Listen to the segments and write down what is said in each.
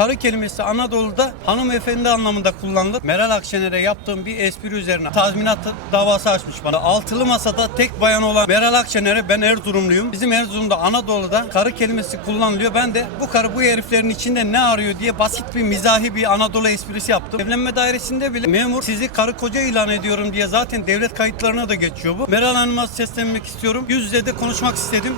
Karı kelimesi Anadolu'da hanımefendi anlamında kullanılır. Meral Akşener'e yaptığım bir espri üzerine tazminat davası açmış bana. Altılı masada tek bayan olan Meral Akşener'e ben Erzurumluyum. Bizim Erzurum'da Anadolu'da karı kelimesi kullanılıyor. Ben de bu karı bu heriflerin içinde ne arıyor diye basit bir mizahi bir Anadolu esprisi yaptım. Evlenme dairesinde bile memur sizi karı koca ilan ediyorum diye zaten devlet kayıtlarına da geçiyor bu. Meral Hanım'a seslenmek istiyorum. Yüz yüze de konuşmak istedim.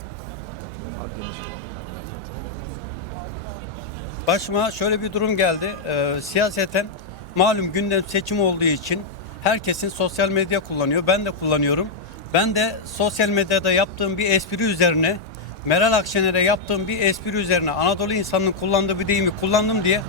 Başıma şöyle bir durum geldi. Ee, siyaseten malum gündem seçim olduğu için herkesin sosyal medya kullanıyor. Ben de kullanıyorum. Ben de sosyal medyada yaptığım bir espri üzerine Meral Akşener'e yaptığım bir espri üzerine Anadolu insanının kullandığı bir deyimi kullandım diye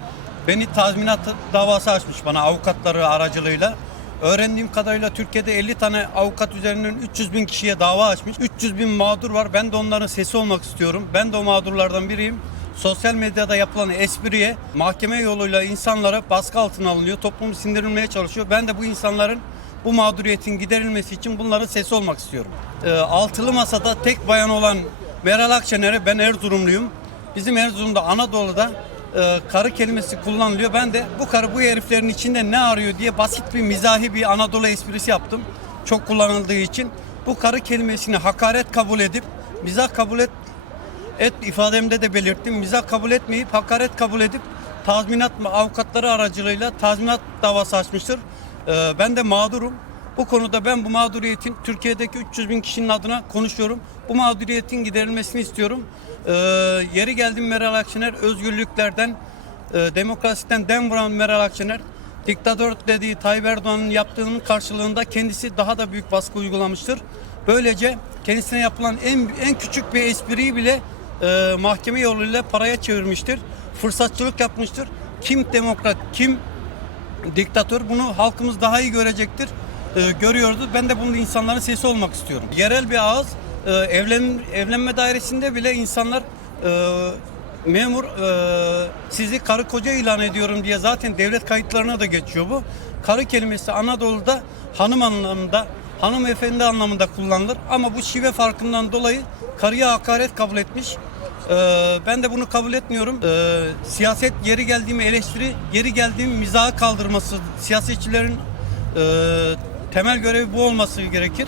beni tazminat davası açmış bana avukatları aracılığıyla. Öğrendiğim kadarıyla Türkiye'de 50 tane avukat üzerinden 300 bin kişiye dava açmış. 300 bin mağdur var. Ben de onların sesi olmak istiyorum. Ben de o mağdurlardan biriyim. Sosyal medyada yapılan espriye mahkeme yoluyla insanlara baskı altına alınıyor. Toplumu sindirilmeye çalışıyor. Ben de bu insanların bu mağduriyetin giderilmesi için bunların sesi olmak istiyorum. Ee, altılı masada tek bayan olan Meral Akşener'e ben Erzurumluyum. Bizim Erzurum'da Anadolu'da e, karı kelimesi kullanılıyor. Ben de bu karı bu heriflerin içinde ne arıyor diye basit bir mizahi bir Anadolu esprisi yaptım. Çok kullanıldığı için. Bu karı kelimesini hakaret kabul edip mizah kabul et, et ifademde de belirttim. Mizah kabul etmeyip hakaret kabul edip tazminat avukatları aracılığıyla tazminat davası açmıştır. Ee, ben de mağdurum. Bu konuda ben bu mağduriyetin Türkiye'deki 300 bin kişinin adına konuşuyorum. Bu mağduriyetin giderilmesini istiyorum. Ee, yeri geldim Meral Akşener özgürlüklerden, e, demokrasiden dem vuran Meral Akşener diktatör dediği Tayyip Erdoğan'ın yaptığının karşılığında kendisi daha da büyük baskı uygulamıştır. Böylece kendisine yapılan en en küçük bir espriyi bile e, mahkeme yoluyla paraya çevirmiştir. Fırsatçılık yapmıştır. Kim demokrat, kim diktatör bunu halkımız daha iyi görecektir. E, görüyordu. Ben de bunun insanların sesi olmak istiyorum. Yerel bir ağız e, evlen evlenme dairesinde bile insanlar e, memur e, sizi karı koca ilan ediyorum diye zaten devlet kayıtlarına da geçiyor bu. Karı kelimesi Anadolu'da hanım anlamında hanımefendi anlamında kullanılır ama bu şive farkından dolayı karıya hakaret kabul etmiş. Ee, ben de bunu kabul etmiyorum. Ee, siyaset yeri geldiğimi eleştiri, yeri geldiğimi mizaha kaldırması, siyasetçilerin e, temel görevi bu olması gerekir.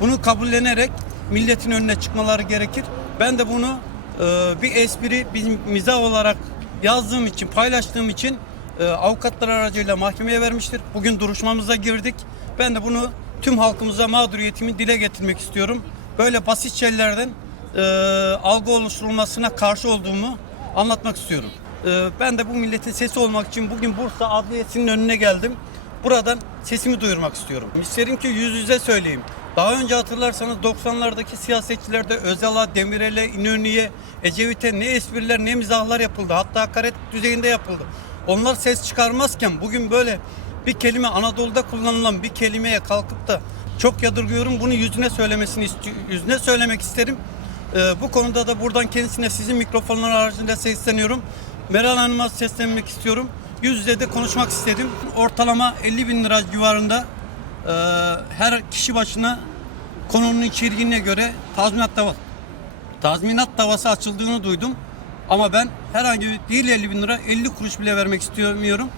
Bunu kabullenerek milletin önüne çıkmaları gerekir. Ben de bunu e, bir espri, bir mizah olarak yazdığım için, paylaştığım için e, avukatlar aracıyla mahkemeye vermiştir. Bugün duruşmamıza girdik. Ben de bunu tüm halkımıza mağduriyetimi dile getirmek istiyorum. Böyle basit şeylerden e, algı oluşturulmasına karşı olduğumu anlatmak istiyorum. E, ben de bu milletin sesi olmak için bugün Bursa Adliyesi'nin önüne geldim. Buradan sesimi duyurmak istiyorum. İsterim ki yüz yüze söyleyeyim. Daha önce hatırlarsanız 90'lardaki siyasetçilerde Özal'a, Demirel'e, İnönü'ye, Ecevit'e ne espriler ne mizahlar yapıldı. Hatta hakaret düzeyinde yapıldı. Onlar ses çıkarmazken bugün böyle bir kelime Anadolu'da kullanılan bir kelimeye kalkıp da çok yadırgıyorum. Bunu yüzüne söylemesini yüzüne söylemek isterim. Ee, bu konuda da buradan kendisine sizin mikrofonlar aracılığıyla sesleniyorum. Meral Hanım'a seslenmek istiyorum. Yüz yüze de konuşmak istedim. Ortalama 50 bin lira civarında e, her kişi başına konunun içeriğine göre tazminat davası tazminat davası açıldığını duydum. Ama ben herhangi bir değil 50 bin lira 50 kuruş bile vermek istemiyorum.